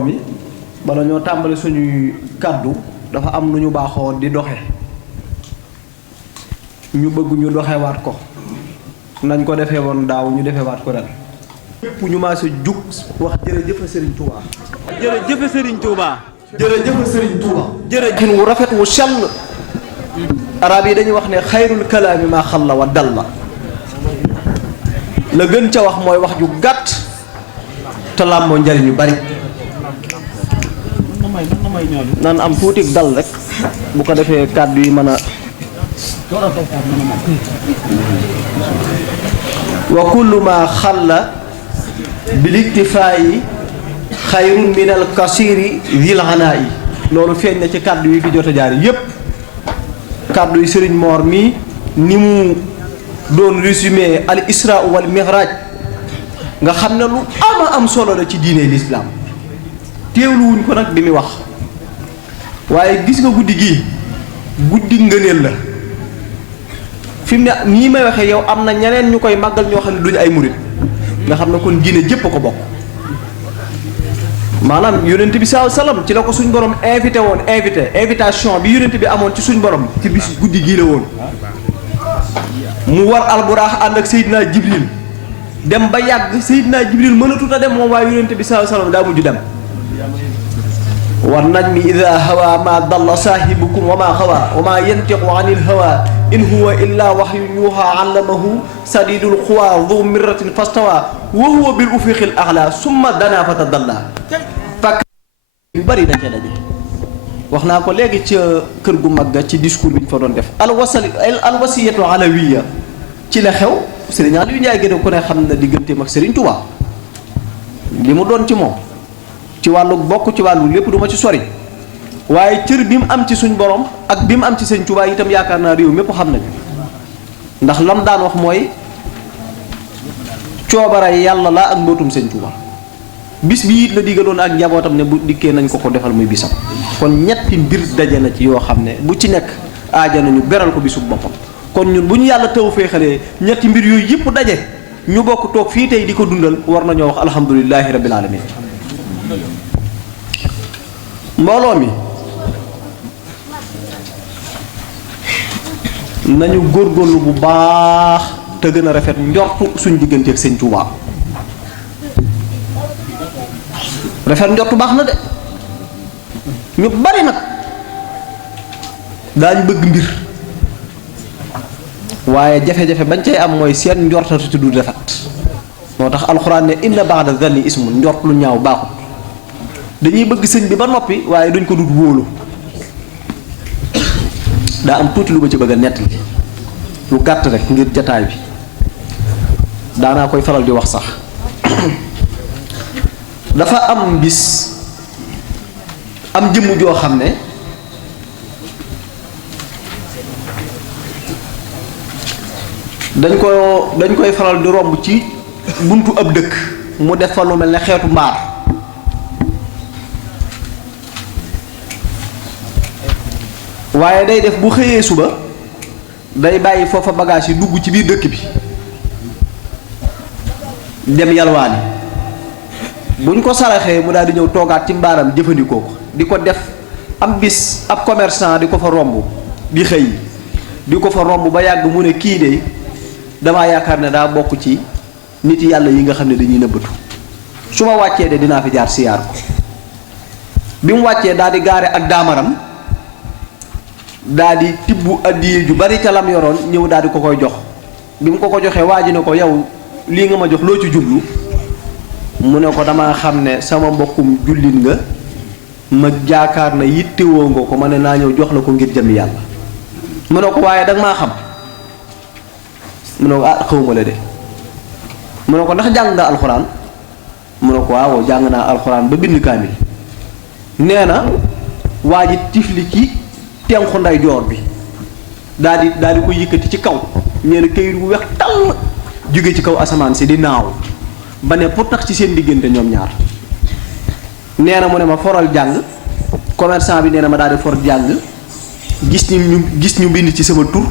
mi bala ñoo tàmbali suñuy kàddu dafa am nu ñu baaxoo di doxe ñu bëgg ñu doxewaat ko nañ ko defee woon daaw ñu defewaat ko ren ñépp ñu maa sa jug wax jërëjëf Serigne Touba. jërëjëf Serigne Touba. jërëjëf Serigne Touba. jërëjëf wu rafet wu sell. arab yi dañuy wax ne xayrul kalaami maa xalla wa dalla la gën ca wax mooy wax ju gàtt te làmboo njariñ yu bari. nan am tuuti dal rek bu ko defee kàddu yi mën a wa kullu ma xalla bil iktifaayi xayrun min al kasiri zil hanaayi loolu feeñ na ci kàddu yi fi jot a jaar yépp kàddu yi Sëriñ Moor mi ni mu doon résumé al isra wal mihraj nga xam ne lu ama am solo la ci diine lislaam teewlu wuñ ko nag bi muy wax waaye gis nga guddi gii guddi ngëneel la fi mu ne nii may waxee yow am na ñeneen ñu koy màggal ñoo xam ne duñu ay murit nga xam ne kon diine jépp a ko bokk maanaam yonent bi sallallahu alayhi wasallam ci la ko suñ borom invitation bi yonent bi amoon ci suñ borom ci bis guddi gii la woon mu war alburaax ànd ak Seydina Jibril dem ba yàgg Seydina Jibril mënatut a dem moom waaye yonent bi sallallahu alayhi wasallam daa mujj dem wan najmi ida hawa ma dalla saahibukum wa ma xawa wa ma yantiqu anil hawa in huwa illa wahyun yuha allamahu sadidul quwa dhu mirratin fastawa wa huwa bil ufiqil a'la summa dana fatadalla fakk yu bari dañ ca daje wax naa ko léegi ca kër gu mag ga ci discours bi ñu fa doon def alwasiyatu alawiya ci la xew Serigne Aliou Ndiaye gën a ku ne xam na digganteem ak Serigne Touba li mu doon ci moom ci wàllu bokk ci wàllu lépp du ma ci sori waaye cër bi mu am ci suñ borom ak bi mu am ci Serigne Touba itam yaakaar naa réew mépp xam nañu ndax lam daan wax mooy coobara yàlla la ak mbootum Serigne Touba bis bi it la digaloon ak njabootam ne bu dikkee nañ ko ko defal muy bisam kon ñetti mbir daje na ci yoo xam ne bu ci nekk aaja nañu beral ko bisu boppam kon ñun bu ñu yàlla taw féexalee ñetti mbir yooyu yëpp daje ñu bokk toog fii tey di ko dundal war nañoo wax alhamdulilahi rabbil alamin mbooloo mi nañu góorgóorlu bu baax te gën a rafet njortu suñ diggante ak Sëñ Tuubaa rafet njortu baax na de ñu bari nag daañu bëgg mbir waaye jafe-jafe bañ cay am mooy seen njortatu ci du rafet moo tax alxuraan ne inna ba'da zanni ismun njort lu ñaaw baaxut dañuy bëgg sëñ bi ba noppi waaye duñ ko dut wóolu daa am tuuti lu ma ci bëgg a nettali lu gàtt rek ngir jataay bi daanaa koy faral di wax sax dafa am bis am jëmm joo xam ne dañ koy faral di romb ci buntu ab dëkk mu def fa lu mel ne xeetu mbaar waaye day def bu xëyee suba day bàyyi foofa bagage yi dugg ci biir dëkk bi dem yalwaani buñ ko saraxee mu daal di ñëw toogaat ci mbaaram jëfandikoo ko di ko def am bis ab commerçant di ko fa romb di xëy di ko fa romb ba yàgg mu ne kii de damaa yaakaar ne daa bokk ci nit yàlla yi nga xam ne dañuy nëbbatu su ma wàccee de dinaa fi jaar siyaar ko bi mu wàccee daal di gaare ak daamaram daal di tibb addiye ju bari ca lam yoroon ñëw daal di ko koy jox bi mu ko joxee waa ji ne ko yow lii nga ma jox loo ci jublu mu ne ko dama xam ne sama mbokkum jullit nga ma jaakaar na yittewoo nga ko ma ne naa ñëw jox la ko ngir jëm yàlla mu ne ko waaye danga maa xam mu ne ko ah xawma la de mu ne ko ndax jàng nga alxuraan mu ne ko waaw jàng naa alxuraan ba bind kaamil nee na waa ji tifli ci tenxu nday joor bi daal di ko yëkkati ci kaw nee na këyit wu weex tàll jóge ci kaw asamaan si di naaw ba ne pour tax ci seen diggante ñoom ñaar nee na mu ne ma foral jàng commerçant bi nee na ma daal di for jàng gis ñu bind ci sama tur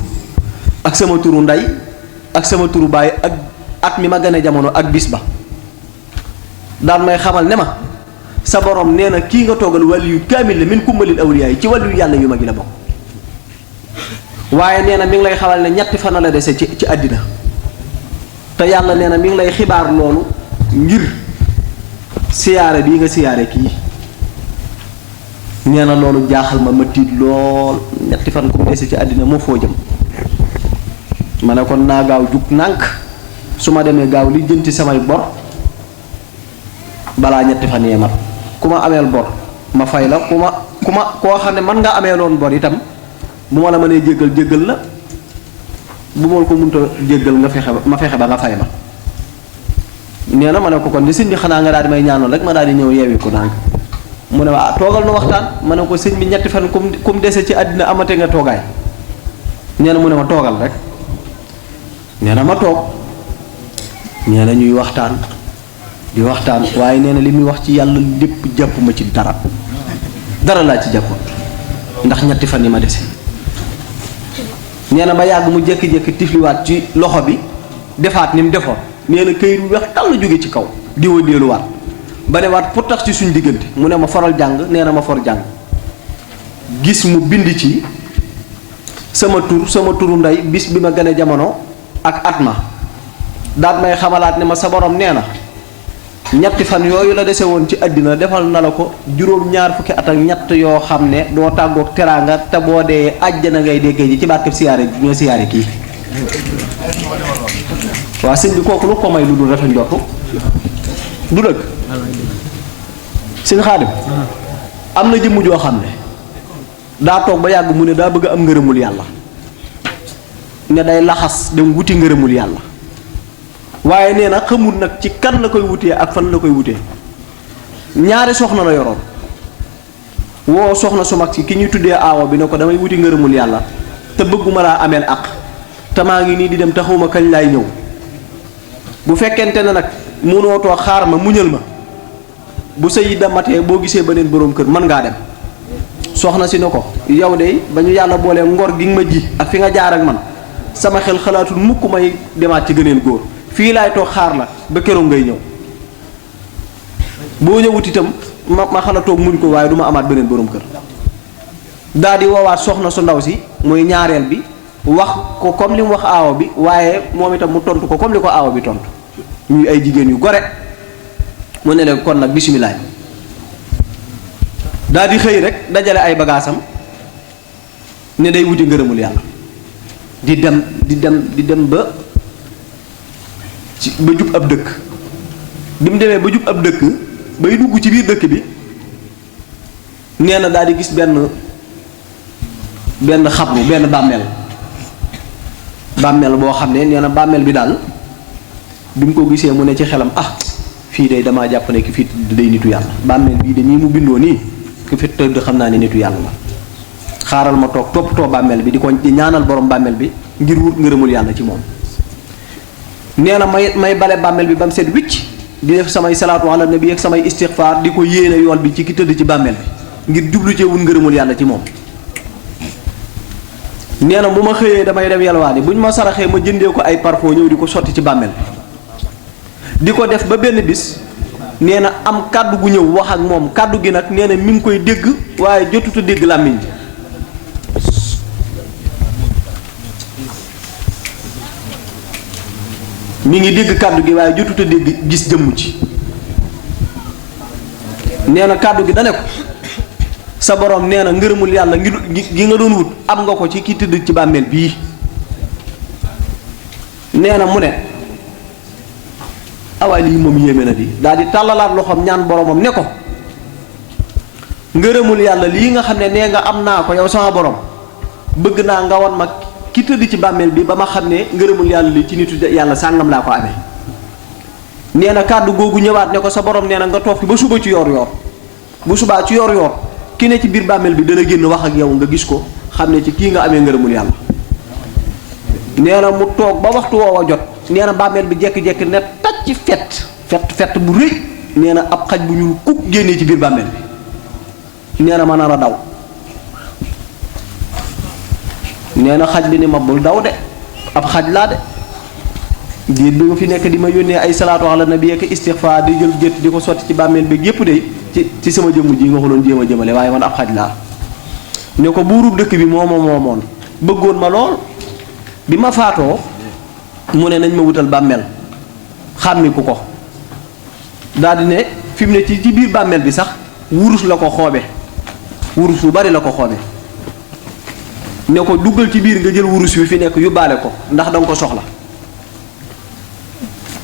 ak sama turu ndey ak sama turu baay ak at mi ma gane jamono ak bis ba daan may xamal ne ma sa borom nee na kii nga toogal wàllu yu kaamil la min kummalil awliyaa yi ci wàllu yu yàlla yu mag yi la bokk waaye nee na mi ngi lay xamal ne ñetti fan la dese ci àddina te yàlla nee na mi ngi lay xibaar loolu ngir siyaare bii nga siyaare kii nee na loolu jaaxal ma tiit lool ñetti fan ku mu dese ci àddina moo foo jëm ma ne kon naa gaaw jug nànk su ma demee gaaw li jënti samay bor balaa ñetti fan yee mat ku ma ameel bor ma fay la ku ma koo xam ne man nga amee loon bor itam bu ma la mënee jéggal la bu ma ko mënta jéggal ma fexe ba nga fay ma nee na ma ne ko kon di sëñ bi xanaa nga daal di may ñaanoon rek ma daal di ñëw yeewi ko nànk mu ne waa toogal nu waxtaan ma ne ko sëñ bi ñetti fan kum dese ci àddina amate nga toogaay nee na mu ne ma toogal rek nee na ma toog nee na ñuy waxtaan di waxtaan waaye nee na li muy wax ci yàlla lépp jàppuma ci dara laa ci jàppoon ndax ñetti fan yi ma dese nee na ba yàgg mu jékki-jékki tifliwaat ci loxo bi defaat ni mu defoon nee na këyit bu weex tàll jóge ci kaw di wëndeeluwaat ba ne waat pour tax ci suñ diggante mu ne ma faral jàng nee na ma for jàng gis mu bind ci sama turu ndey bis bi ma gane jamono ak at ma daat may xamalaat ne ma sa borom nee na ñetti fan yooyu la dese woon ci àddina defal na la ko juróom-ñaar fukki at ak ñett yoo xam ne doo tàggoog teraanga te boo dee àjjana ngay déggee ji ci barkeb siyaare ñoo siyaare kii waa sëñ bi kooku lu ko may lu dul rafet njortu du dëgg sëñ Xaadim am na jëmm joo xam ne daa toog ba yàgg mu ne daa bëgg am ngërëmul yàlla ne day laxas dem wuti ngërëmul yàlla waaye nee na xamul nag ci kan la koy wutee ak fan la koy wutee ñaari soxna la yoroon woo soxna su mag si ki ñuy tuddee aawo bi ne ko damay wuti ngërëmul yàlla te bëgguma laa ameel ak te maa ngi nii di dem taxawuma kañ laay ñëw bu fekkente ne nag mënoo toog xaar ma muñal ma bu sëy da matee boo gisee beneen boroom kër mën ngaa dem soxna si ne ko yow de ba ñu yàlla boolee ngor gi nga ma ji ak fi nga jaar ak man sama xel xalaatul mukk may demaat ci gëneen góor fii laay toog xaar la ba keroog ngay ñëw boo ñëwut itam ma xala toog muñ ko waaye du ma amaat beneen boroom kër daal di woowaat soxna su ndaw si muy ñaareel bi wax ko comme li mu wax aawo bi waaye moom itam mu tontu ko comme li ko aawo bi tontu ñuy ay jigéen yu gore mu ne leen kon nag bisimilaay daal di xëy rek dajale ay bagaasam ne day wuti ngërëmul yàlla di dem ba jub ab dëkk bi mu demee ba jub ab dëkk bay dugg ci biir dëkk bi nee na daal di gis benn xabru benn bàmmeel boo xam ne nee na bàmmeel bi daal bi mu ko gisee mu ne ci xelam fii de damaa jàpp ne ki fi day nitu yàlla bàmmeel bii de nii mu bindoo nii ki fi tëdd xam naa ne nitu yàlla la xaaral ma toog toppatoo bàmmeel bi di ñaanal borom bàmmeel bi ngir wut ngërëmul yàlla ci moom nee na may bale bàmmeel bi ba mu set wicc di def samay salaatu ala nabi ak samay istixfaar di ko yéene yool bi ci ki tëdd ci bàmmeel bi ngir jublu cee wut ngërëmul yàlla ci moom nee na bu ma xëyee damay dem yalwaani bu ñu ma saraxee ma jëndee ko ay parfum ñëw di ko sotti ci bàmmeel bi di ko def ba benn bis nee na am kàddu gu ñëw wax ak moom kàddu gi nag nee na mi ngi koy dégg waaye jotut a dégg làmmiñ bi mi ngi dégg kàddu gi waaye jotut a dégg gis jëmm ci nee na kàddu gi dane ko sa borom nee na ngërëmul yàlla gi nga doon wut am nga ko ci ki tëdd ci bàmmeel bii nee na mu ne awaay lii moom yéeme na di daal di tàllalaat loxoom ñaan boromam ne ko ngërëmul yàlla lii nga xam ne nee nga am naa ko yow sama borom bëgg naa nga wan ma ki tëdd ci bàmmeel bi ba ma xam ne ngërëmul yàlla li ci nitu yàlla sàngam laa ko amee nee na kàddu googu ñëwaat ne ko sa borom nee na nga toog fi ba suba ci yoor bu subaa ci yoor ki ne ci biir bàmmeel bi dana génn wax ak yow nga gis ko xam ne ci kii nga amee ngërëmul yàlla nee na mu toog ba waxtu woowa jot nee na bàmmeel bi jekki-jekki ne taj ci fett bu rëy nee na ab xaj bu ñuul kuk génnee ci biir bàmmeel bi nee na ma nar a daw nee na xaj bi ni ma bul daw de ab xaj laa de diir bi nga fi nekk di ma yónnee ay salaatu ala nabi ak istixfaar di jël gétt di ko sotti ci bàmmeel bi yépp de ci sama jëmm ji nga ko doon jéem a jëmale waaye man ab xaj laa ne ko buurub dëkk bi moo ma moomoon bëggoon ma lool bi ma faatoo mu ne nañ ma wutal bàmmeel xàmmiku ko daal di ne fi mu ne ci biir bàmmeel bi sax wurus la ko xoobe wurus bu bari la ko xoobe ne ko duggal ci biir nga jël wurus wi fi nekk yóbbaale ko ndax danga ko soxla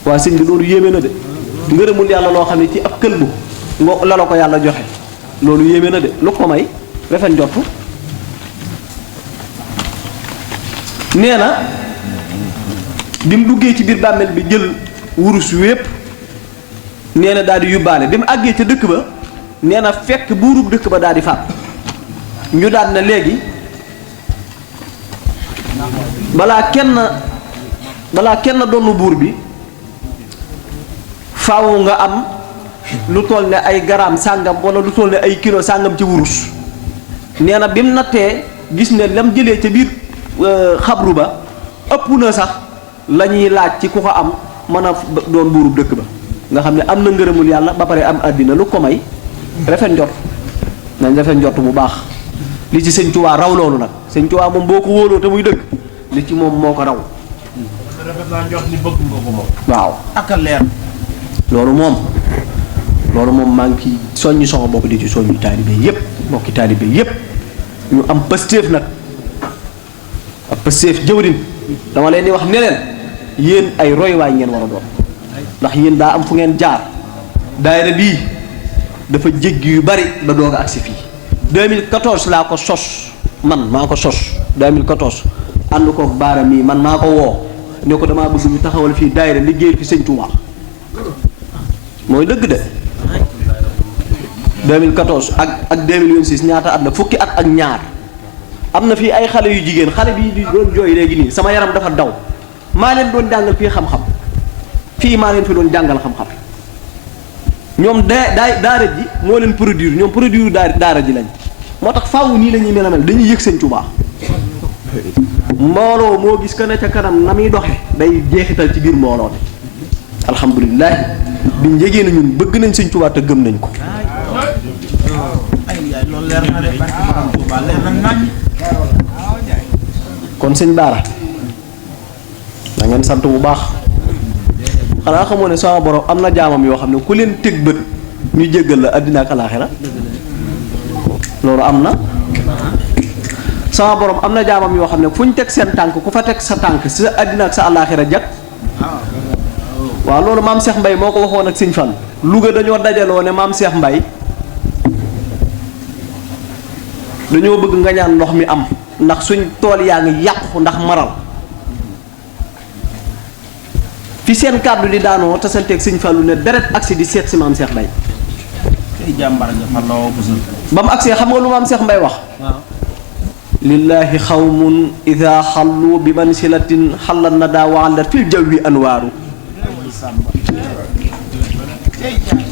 waaye sëñ bi loolu yéeme na de ngërëmul yàlla loo xam ne ci ab kël bu nga la ko yàlla joxe loolu yéeme na de lu ko may refen njottu nee na bi mu duggee ci biir bàmmeel bi jël wurus wépp nee na daal di yóbbaale bi mu àggee ca dëkk ba nee na fekk buurub dëkk ba daal di faat ñu daal na léegi balaa kenn doonu buur bi faaw nga am lu toll ne ay garaam sàngam wala lu toll ne ay kilo sàngam ci wurus nee na bi mu nattee gis ne lam jëlee ca biir xabru ba ëpp na sax la ñuy laaj ci ku ko am mën a doon buurub dëkk ba nga xam ne am na ngërëmul yàlla ba pare am àddina lu ko may rafet njort nañ rafet njort bu baax li ci sëñ Tuubaa raw loolu nag sëñ Tuubaa moom boo ko wóoloo te muy dëgg li ci moom moo ko raw rafet naa njort ni bëgg nga ko moom waaw ak a leer loolu moom maa ngi ciy soññi soxo bopp di ci soññi taalibe yépp mbokki taalibe yépp ñu am pëstéef nag ak pëstéef jëwrin dama leen di wax ne leen yéen ay roywaay ngeen war a doon ndax yéen daa am fu ngeen jaar daayira bii dafa jéggi yu bari ba doog a agsi fii 2014 laa ko sos man maa ko sos 2014 ànd ko baara mii man maa ko woo ne ko damaa bëgg ñu taxawal fii daayira liggéeyal fi sëñ Tuubaa mooy dëgg de 2014 ak 2026 ñaata at la fukki at ak ñaar am na fii ay xale yu jigéen xale bi di doon jooy léegi nii sama yaram dafa daw maa leen doon jàngal fii xam-xam fii maa leen fi doon jàngal xam-xam ñoom daara ji moo leen produire ñoom produire daara ji lañ moo tax faaw nii la ñuy mel a mel dañuy yëg sëñ Tuubaa mbooloo moo gis ka ne ca kanam na muy doxe day jeexital ci biir mbooloo ne alhamdulilah bi njegee na ñun bëgg nañ sëñ Tuubaa te gëm nañ ko loolu leer na de barke Borom Tuubaa leer na nañ kon sëñ Baara da ngeen sant bu baax xanaa xamoo ne sama borom am na jaamam yoo xam ne ku leen teg bët ñu jéggal la àddina ak alaaxira loolu am na sama borom am na jaamam yoo xam ne fu ñu teg seen tànk ku fa teg sa tànk sa àddina ak sa alaaxira jag waaw loolu maam Cheikh Mbaye moo ko waxoon ak sëñ Fall Louga dañoo dajaloo ne maam Cheikh Mbaye dañoo bëgg nga ñaan ndox mi am ndax suñ tool yaa ngi yàqu ndax maral fi seen kàddu di daanoo tasanteeg sëñ Fallu ne deret agsi di seet si maam Cheikh Mbaye tey jàmbar nga fa loo bësul ba mu agsee xam nga lu maam Cheikh Mbaye wax lillahi xawmun ida xallu bi mansilatin xallan na daa waalat fil jawwi anwaaru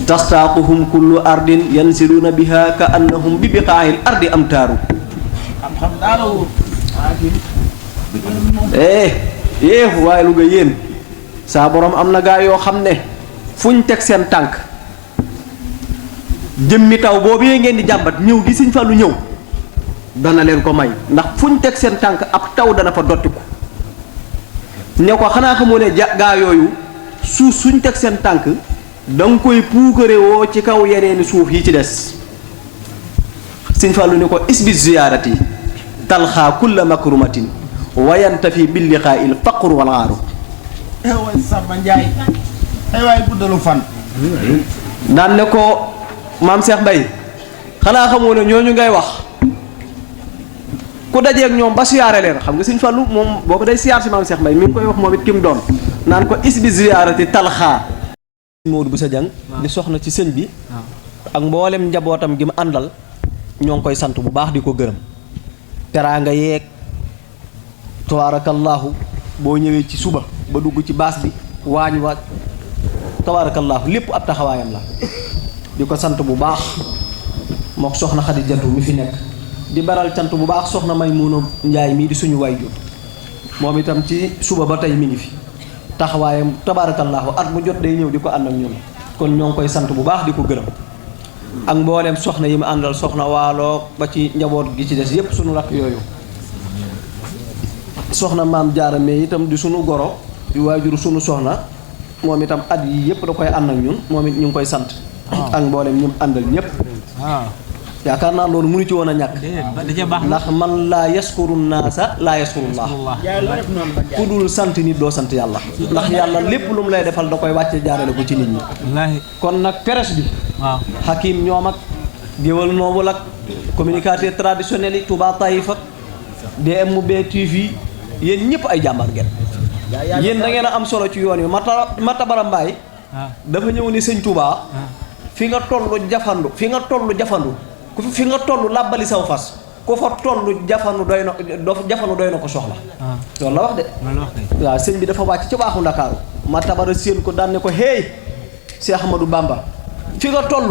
tastaaquhum kullu ardin yansiluuna biha ka annahum bi biqaa'il ardi amtaaru xam daala wóor waaye lu nga yéen saa borom am na gaa yoo xam ne fuñ teg seen tànk jëmmi taw boobu ngeen di jàmbat ñëw gi Sëñ Fallu ñëw dana leen ko may ndax fuñ teg seen tànk ab taw dana fa dottiku ne ko xanaa xamoo ne gaa yooyu suuf suñ teg seen tànk danga koy puukare woo ci kaw yeneeni suuf yi ci des Sëñ Fallu ne ko isbi ziyaarati talxaa kulla makrumatin wayantafi bil liqaa'il faqru wal aaru waay Samba Njaay ay waay guddalu fan daan ne ko maam Cheikh Mbaye xanaa xamoo ne ñooñu ngay wax ku dajeeg ñoom ba siyaare leen xam nga Sëñ Fallu moom boobu day siyaar si maam Cheikh Mbaye mi ngi koy wax moom it ki mu doon naan ko isbi ziyaarati talxaa Modou Boussa Dieng di soxna ci sëñ bi ak mboolem njabootam gi mu àndal ñoo ngi koy sant bu baax di ko gërëm teraanga yeeg tabaarakallaahu boo ñëwee ci suba ba dugg ci baas bi waañ wa tabaarakallaahu lépp ab taxawaayam la di ko sant bu baax mook soxna Xadijatu mi fi nekk di baral cant bu baax soxna Maymuna Njaay mii di suñu waajur moom itam ci suba ba tey mi ngi fi taxawaayam tabaarakallaahu at mu jot day ñëw di ko ànd ak ñun kon ñoo ngi koy sant bu baax di ko gërëm ak mboolem soxna yi mu àndal soxna waalo ba ci njaboot gi ci des yépp sunu rakk yooyu soxna maam jaara mais itam di sunu goro di waajur sunu soxna moom itam at yi yépp da koy ànd ak ñun moom it ñu ngi koy sant ak mboolem ñu àndal ñépp yaakaar naa loolu mënu ci woon a ñàkk ndax man laa yaskuru naasa laa yaskurullah ku dul sant nit doo sant yàlla ndax yàlla lépp lu mu lay defal da koy wàcce jaarale ko ci nit ñi kon nag presse bi Hakim ñoom ak Géwal Noobul ak communicateur traditionnel yi Touba Taïf ak DMB TV yéen ñëpp ay jàmbaar ngeen yéen da ngeen a am solo ci yoon wi Mata Bara Mbaye dafa ñëw ni sëñ Touba fi nga tollu jafandu fi nga tollu làbbali saw fas ku fa tollu jafandu doy na ko soxla loolu la wax de waaw sëñ bi dafa wàcc ci waaxu Ndakaaru Mata Bara séen ko daan ne ko hey Cheikh Ahmadou Bamba fi nga toll